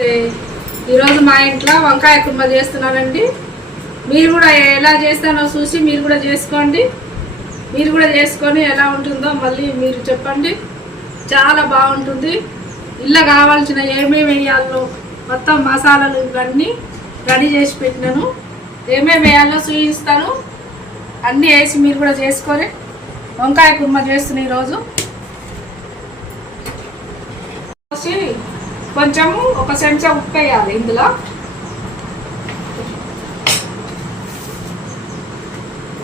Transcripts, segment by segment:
నమస్తే. ఈరోజు మా ఇంట్లో వంకాయ కుర్మ చేస్తున్నానండి. మీరు కూడా ఎలా చేస్తానో చూసి మీరు కూడా చేసుకోండి. మీరు కూడా చేసుకొని ఎలా ఉంటుందో మళ్ళీ మీరు చెప్పండి. చాలా బాగుంటుంది. ఇలా కావాల్సిన ఏమేమి వేయాలో మొత్తం మసాలాలు ఇవన్నీ రెడీ చేసి పెట్టినాను. ఏమేమి వేయాలో చూపిస్తాను. అన్నీ వేసి మీరు కూడా చేసుకొని వంకాయ కుర్మ చేస్తున్నాను ఈరోజు. కొంచెము ఒక చెంచా ఉప్పు వేయాలి. ఇందులో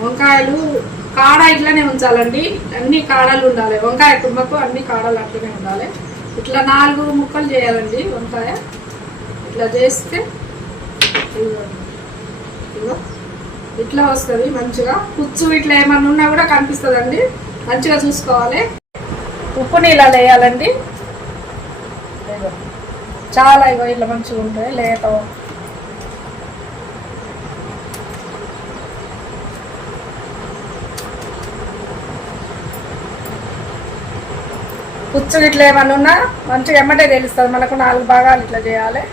వంకాయలు కాడ ఇట్లనే ఉంచాలండి. అన్ని కాడలు ఉండాలి. వంకాయ కుర్మకు అన్ని కాడలు అట్లనే ఉండాలి. ఇట్లా 4 ముక్కలు చేయాలండి. వంకాయ ఇట్లా చేస్తే ఇట్లా వస్తుంది మంచిగా. పుచ్చు ఇట్లా ఏమన్నా ఉన్నా కూడా కనిపిస్తుందండి. మంచిగా చూసుకోవాలి. ఉప్పు నీళ్ళలో వేయాలండి. చాలా ఇట్లా మంచిగా ఉంటాయి. లేత పుచ్చు ఇట్లా ఏమన్నా ఉన్నా మంచిగా ఎమ్మటే తెలుస్తుంది మనకు. 4 భాగాలు ఇట్లా చేయాలి.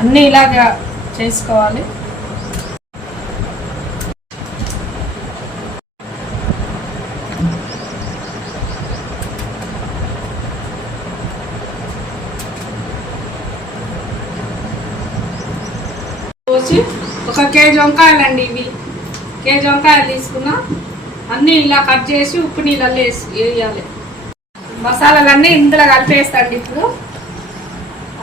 అన్నీ ఇలాగా చేసుకోవాలి. పోసి 1 కేజీ వంకాయలండి. ఇవి కేజీ వంకాయలు తీసుకున్నా. అన్నీ ఇలా కట్ చేసి ఉప్పు నీళ్ళల్లో వేయాలి. మసాలాలన్నీ ఇందులో కలిపేస్తాండి. ఇప్పుడు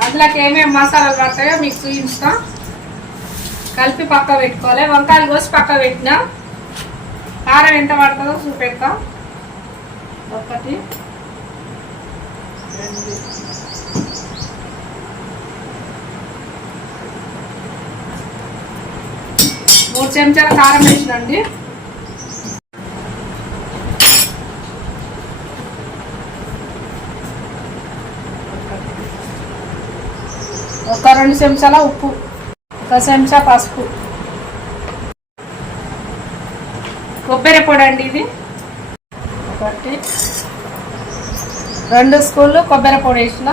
అందులోకి ఏమేమి మసాలాలు పడతాయో మీకు చూపిస్తా. కలిపి పక్క పెట్టుకోవాలి. వంకాయలు కోసి పక్క పెట్టినా. కారం ఎంత పడుతుందో చూపెడతా. 1 2 3 చెంచాల కారం వేసినండి. ఒక 2 చెంచాల ఉప్పు, 1 చెంచా పసుపు, కొబ్బరి పొడి అండి. ఇది 2 స్పూన్లు కొబ్బరి పొడి వేసిన.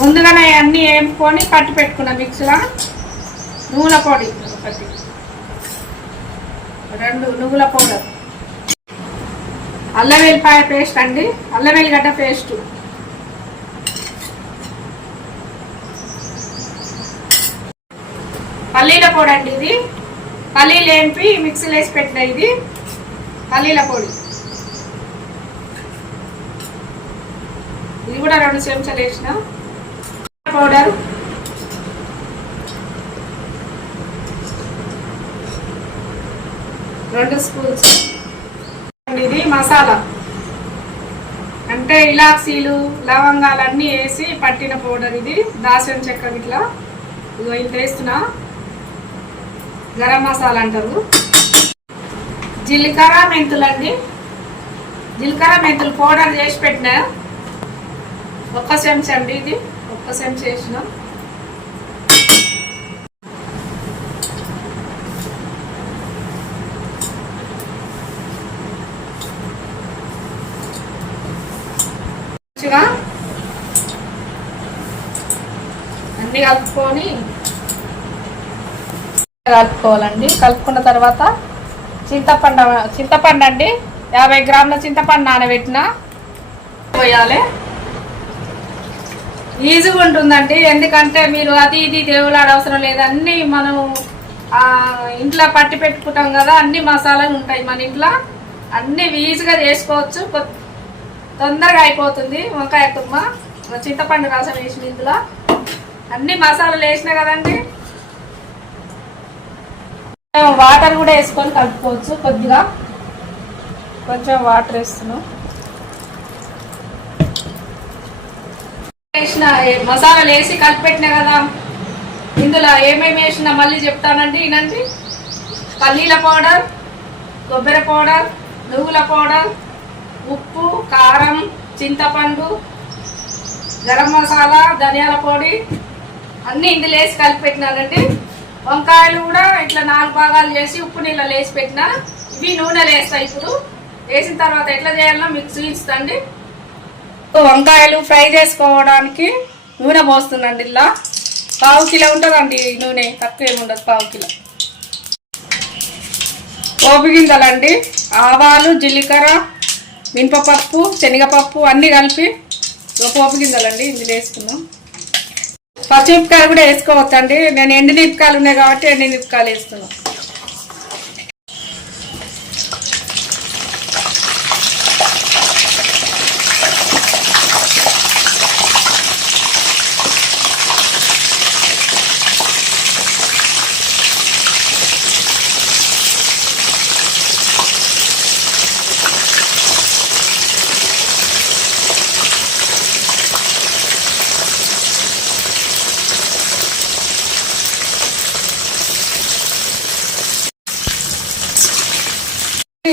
ముందుగానే అన్నీ వేపుకొని కట్టి పెట్టుకున్నా మిక్సీలో. నువ్వుల పొడి 1, 2 నువ్వుల పౌడర్, అల్లం వెల్లిపాయ పేస్ట్ అండి. అల్లం వెల్లిగడ్డ పేస్టు, పల్లీల పొడి అండి. ఇది పల్లీలు వేంపి మిక్సీలో వేసి పెట్టిన. ఇది పల్లీల పొడి. ఇది కూడా 2 చెంచాలు వేసిన. పౌడర్, రెండు స్పూన్స్. ఇది మసాలా అంటే ఇలాచీలు లవంగాలు అన్నీ వేసి పట్టిన పౌడర్. ఇది దాల్చిన చెక్క ఇట్లా ఇగో ఇంత వేస్తున్నా. గరం మసాలా అంటారు. జీలకర్ర మెంతులు అండి. జీలకర్ర మెంతులు పౌడర్ చేసి పెట్టిన 1 చెంచా అండి. ఇది 1 చెంచా వేసిన. మంచిగా అన్నీ కలుపుకోవాలండి. కలుపుకున్న తర్వాత చింతపండు అండి 50 గ్రాముల చింతపండు నానబెట్టిన పోయాలి. ఈజీగా ఉంటుందండి. ఎందుకంటే మీరు అది ఇది దేవులాడ అవసరం లేదు. అన్నీ మనం ఇంట్లో పట్టి పెట్టుకుంటాం కదా. అన్ని మసాలాలు ఉంటాయి మన ఇంట్లో. అన్నీ ఈజీగా చేసుకోవచ్చు. తొందరగా అయిపోతుంది వంకాయ కుర్మ. చింతపండు రసం వేసిన ఇందులో అన్ని మసాలాలు వేసినా కదండి. వాటర్ కూడా వేసుకొని కలుపుకోవచ్చు. కొద్దిగా కొంచెం వాటర్ వేస్తున్నాం. వేసిన మసాలాలు వేసి కలిపి పెట్టినా కదా. ఇందులో ఏమేమి వేసినా మళ్ళీ చెప్తానండి, వినండి. పల్లీల పౌడర్, కొబ్బరి పౌడర్, నువ్వుల పౌడర్, ఉప్పు, కారం, చింతపండు, గరం మసాలా, ధనియాల పొడి అన్నీ ఇందులో వేసి కలిపి పెట్టినానండి. వంకాయలు కూడా ఇట్లా 4 భాగాలు చేసి ఉప్పు నీళ్ళలో వేసి పెట్టిన. ఇవి నూనెలు వేస్తాయి. ఇప్పుడు వేసిన తర్వాత ఎట్లా చేయాలో మీకు చూపిస్తాండి. వంకాయలు ఫ్రై చేసుకోవడానికి నూనె పోస్తుందండి. ఇలా 1/2 కిలో ఉంటుందండి నూనె, తక్కువ ఏమి ఉండదు, 1/2 కిలో. పోపు గింజలండి, ఆవాలు, జీలకర్ర, మినపప్పు, శనగపప్పు అన్నీ కలిపి పోపు గింజలండి ఇందులో వేసుకుందాం. పచ్చిమిరపకాయలు కూడా వేసుకోవచ్చండి. నేను ఎండుమిరపకాయలు ఉన్నాయి కాబట్టి ఎండుమిరపకాయలు వేస్తున్నాను.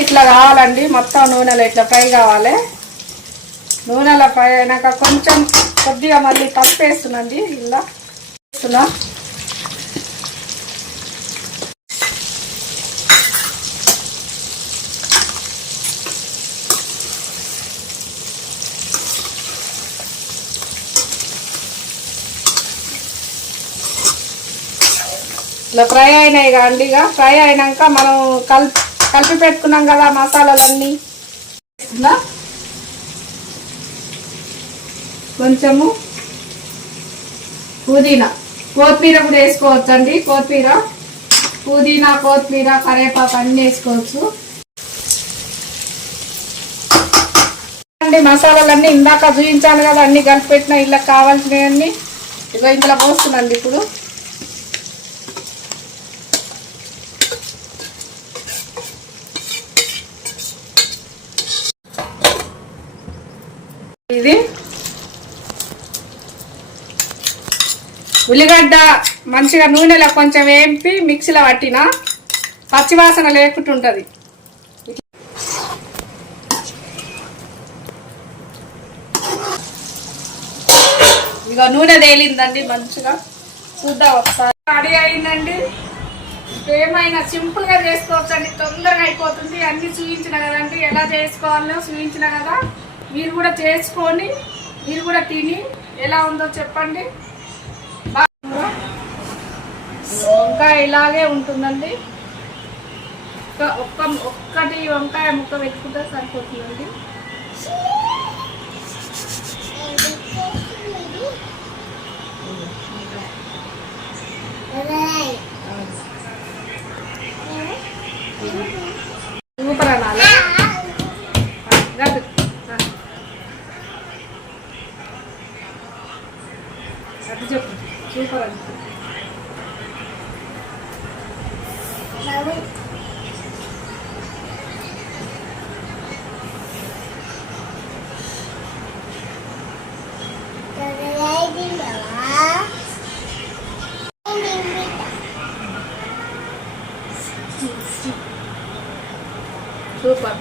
ఇట్లా కావాలండి, మొత్తం నూనెలో ఇట్లా ఫ్రై కావాలి. నూనెలో ఫ్రై అయినాక కొంచెం కొద్దిగా మళ్ళీ పసుపు వేస్తున్నాండి. ఇలా వేస్తున్నా. ఇలా ఫ్రై అయినాయి కాండి. ఇక ఫ్రై అయినాక మనం కలిపి పెట్టుకున్నాం కదా మసాలాలన్నీ. కొంచెము పుదీనా, కొత్తిమీర కూడా వేసుకోవచ్చండి. పుదీనా, కొత్తిమీర, కరివేపాకు అన్నీ వేసుకోవచ్చు అండి. మసాలాలన్నీ ఇందాక చూపించాను కదా, అన్నీ కలిపి పెట్టిన. ఇలా కావాల్సినవన్నీ ఇగో ఇందులో పోస్తున్నాండి. ఇప్పుడు ఇది ఉల్లిగడ్డ మంచిగా నూనెలో కొంచెం వేంపి మిక్సీలో పట్టిన, పచ్చివాసన లేకుండా ఉంటుంది. ఇక నూనె తేలిందండి మంచిగా. చూద్దాం ఒకసారి. రెడీ అయిందండి. ఏమైనా సింపుల్గా చేసుకోవచ్చండి, తొందరగా అయిపోతుంది. అన్నీ చూపించిన కదండి, ఎలా చేసుకోవాలో చూపించిన కదా. మీరు కూడా చేసుకొని మీరు కూడా తిని ఎలా ఉందో చెప్పండి. వంకాయ ఇలాగే ఉంటుందండి. ఒక్కటి వంకాయ ముక్క పెట్టుకుంటే సరిపోతుందండి. సూపర్ అనాలి. అది చెప్పు, సూపర్ అని. సూపర్.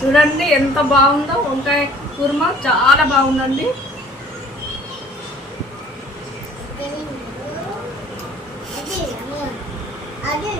చూడండి ఎంత బాగుందో వంకాయ కుర్మా, చాలా బాగుందండి. అది